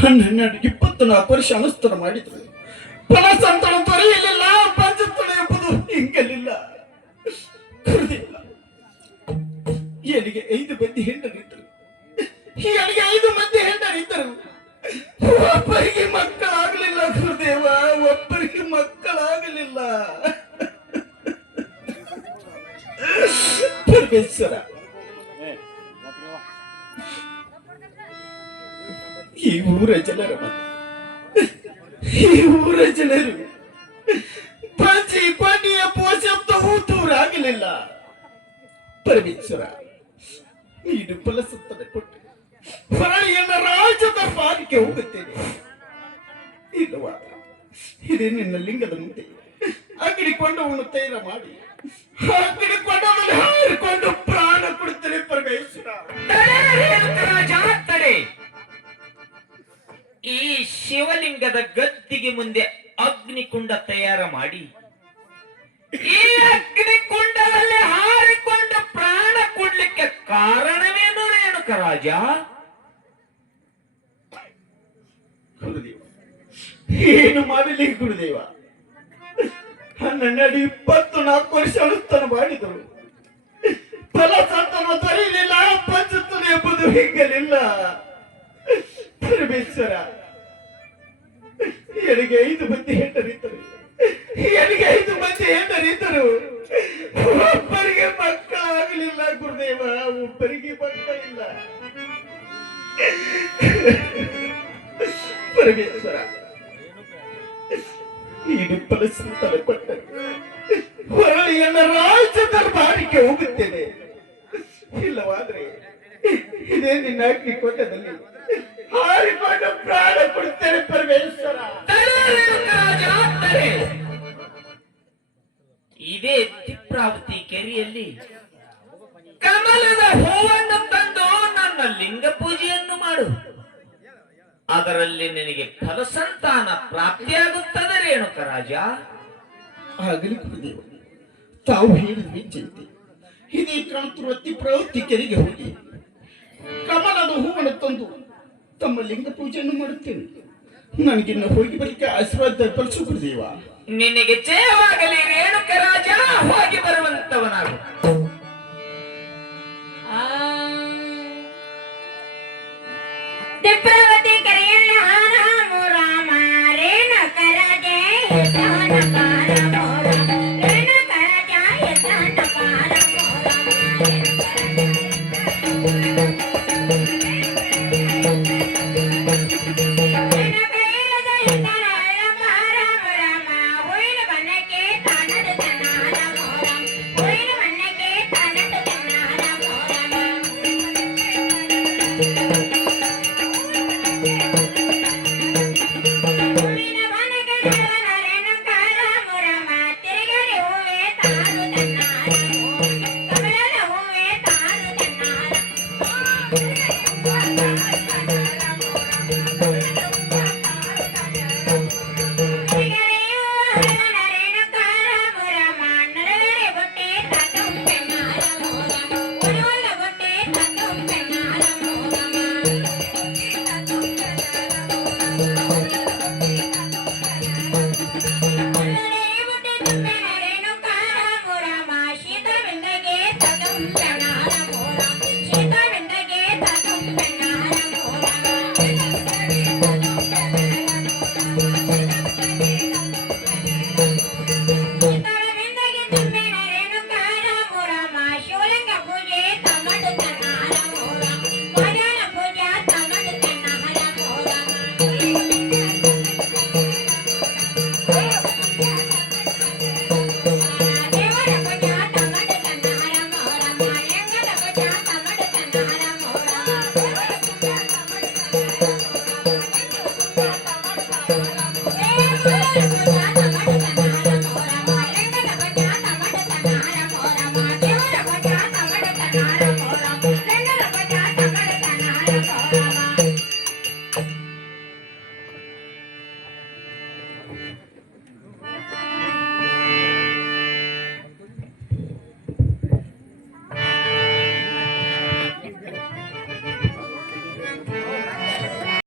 ಹನ್ನೆರಡು 24 ವರ್ಷ ಅನುಷ್ಠಾನ ಮಾಡಿದ್ರು. ಫಲ ಸಂತಾನ ದೊರೆಯಲಿಲ್ಲ. ಪಂಚತನ ಎಂಬುದು ಹಿಂಗಲಿಲ್ಲ. ಏನಿಗೆ 5 ಮಂದಿ ಹೆಂಡರಿದ್ದರು. ಏನಿಗೆ 5 ಮಂದಿ ಹೆಂಡರಿದ್ದರು. ಒಬ್ಬರಿಗೆ ಮಕ್ಕಳಾಗಲಿಲ್ಲ ಗುರುದೇವ. ಒಬ್ಬರಿಗೆ ಮಕ್ಕಳಾಗಲಿಲ್ಲ. ಪರಮೇಶ್ವರ, ಈ ಊರ ಜನರ ಈ ಊರ ಜನರು ಪಂಚಿ ಪಾಂಡಿಯ ಪೋಷಪ್ತವೂ ದೂರ ಆಗಲಿಲ್ಲ. ಪರಮೇಶ್ವರ, ನೀನು ಫಲಸತ್ತನೆ ಕೊಟ್ಟು ಹೊರಳಿಯನ್ನ ರಾಜ್ಯದ ಪಾಲಿಗೆ ಹೋಗುತ್ತೇನೆ. ಇಲ್ಲವಾದ ಇದೇ ನಿನ್ನ ಲಿಂಗದ ಮುಂದೆ ಅಗ್ನಿಕೊಂಡವನು ತೈಲ ಮಾಡಿ ಅಗ್ನಿಕೊಂಡವನು ಹಾರಿಕೊಂಡು ಪ್ರಾಣ ಕೊಡುತ್ತೇನೆ. ಪರಮೇಶ್ವರ, ಈ ಶಿವಲಿಂಗದ ಗದ್ದಿಗೆ ಮುಂದೆ ಅಗ್ನಿಕುಂಡ ತಯಾರ ಮಾಡಿ ಈ ಅಗ್ನಿಕುಂಡದಲ್ಲಿ ಹಾರಿಕೊಂಡು ಪ್ರಾಣ ಕೊಡ್ಲಿಕ್ಕೆ ಕಾರಣವೇನು ರೇಣುಕ ರಾಜ? ಗುರುದೇವ, ಏನು ಮಾಡಲಿ ಗುರುದೇವ. 24 ವರ್ಷ ಅನುಷ್ಠಾನ ಮಾಡಿದರು. ಫಲ ಸಂತಾನ ದೊರೆಯಲಿಲ್ಲ. ಪಂಚತನ ಎಂಬುದು ಹಿಂಗಲಿಲ್ಲ. ಪರಮೇಶ್ವರ, ನನಗೆ 5 ಮಂದಿ ಹೆಂಡರಿದ್ದರು. ನನಗೆ 5 ಮಂದಿ ಹೆಂಡರಿದ್ದರು. ಒಬ್ಬರಿಗೆ ಮಕ್ಕಳಾಗಲಿಲ್ಲ ಗುರುದೇವ. ಒಬ್ಬರಿಗೆ ಮಕ್ಕಳಿಲ್ಲ. ಪರಮೇಶ್ವರ, ನೀನು ಫಲಸಂತಾನ ಕೊಟ್ಟ ಹೊರಳಿಯನ್ನ ರಾಜ ದರ್ಬಾರಿಗೆ ಹೋಗುತ್ತೇನೆ. ಇಲ್ಲವಾದ್ರೆ ಇದೇ ನಿನ್ನ ಅಗ್ನಿಕೊಂಡದಲ್ಲಿ ಹಾರಿಕೊಂಡು ಪ್ರಾಣ ಕೊಡುತ್ತೇನೆ. ಪರಮೇಶ್ವರ, ಇದೇ ಚಿತ್ರಾವತಿ ಕೆರೆಯಲ್ಲಿ ಕಮಲದ ಹೂವನ್ನು ತಂದು ನನ್ನ ಲಿಂಗ ಪೂಜೆಯನ್ನು ಮಾಡು. ಅದರಲ್ಲಿ ನಿನಗೆ ಫಲಸಂತಾನ ಪ್ರಾಪ್ತಿಯಾಗುತ್ತದೆ ರೇಣುಕ ರಾಜ. ಆಗಲಿ ಗುರುದೇವ, ತಾವು ಹೇಳಿದ್ವಿ ಚಿಂತೆ. ಇದೇ ಕಾಂತೃವತಿ ಪ್ರವೃತ್ತಿ ಕೆರೆಗೆ ಹೋಗಿ ಕಮಲದ ಹೂವನ್ನು ತಂದು ತಮ್ಮ ಲಿಂಗ ಪೂಜೆಯನ್ನು ಮಾಡುತ್ತೇನೆ. ನನಗಿನ್ನು ಹೋಗಿ ಬಳಿಕ ಆಶೀರ್ವಾದ ಪಡಿಸು ಗುರುದೇವ. ನಿನಗೆ ಜಯವಾಗಲಿ ರೇಣುಕ ರಾಜ. ಹೋಗಿ ಬರುವಂತವನಾಗು. ಚಿತ್ರಾವತಿ ಕೆರೆಯಲ್ಲಿ ಹಾರಾಮು ರಾಮ ರೇಣುಕ ರಾಜ ರೇಣುಕ ರಾಜ Thank you.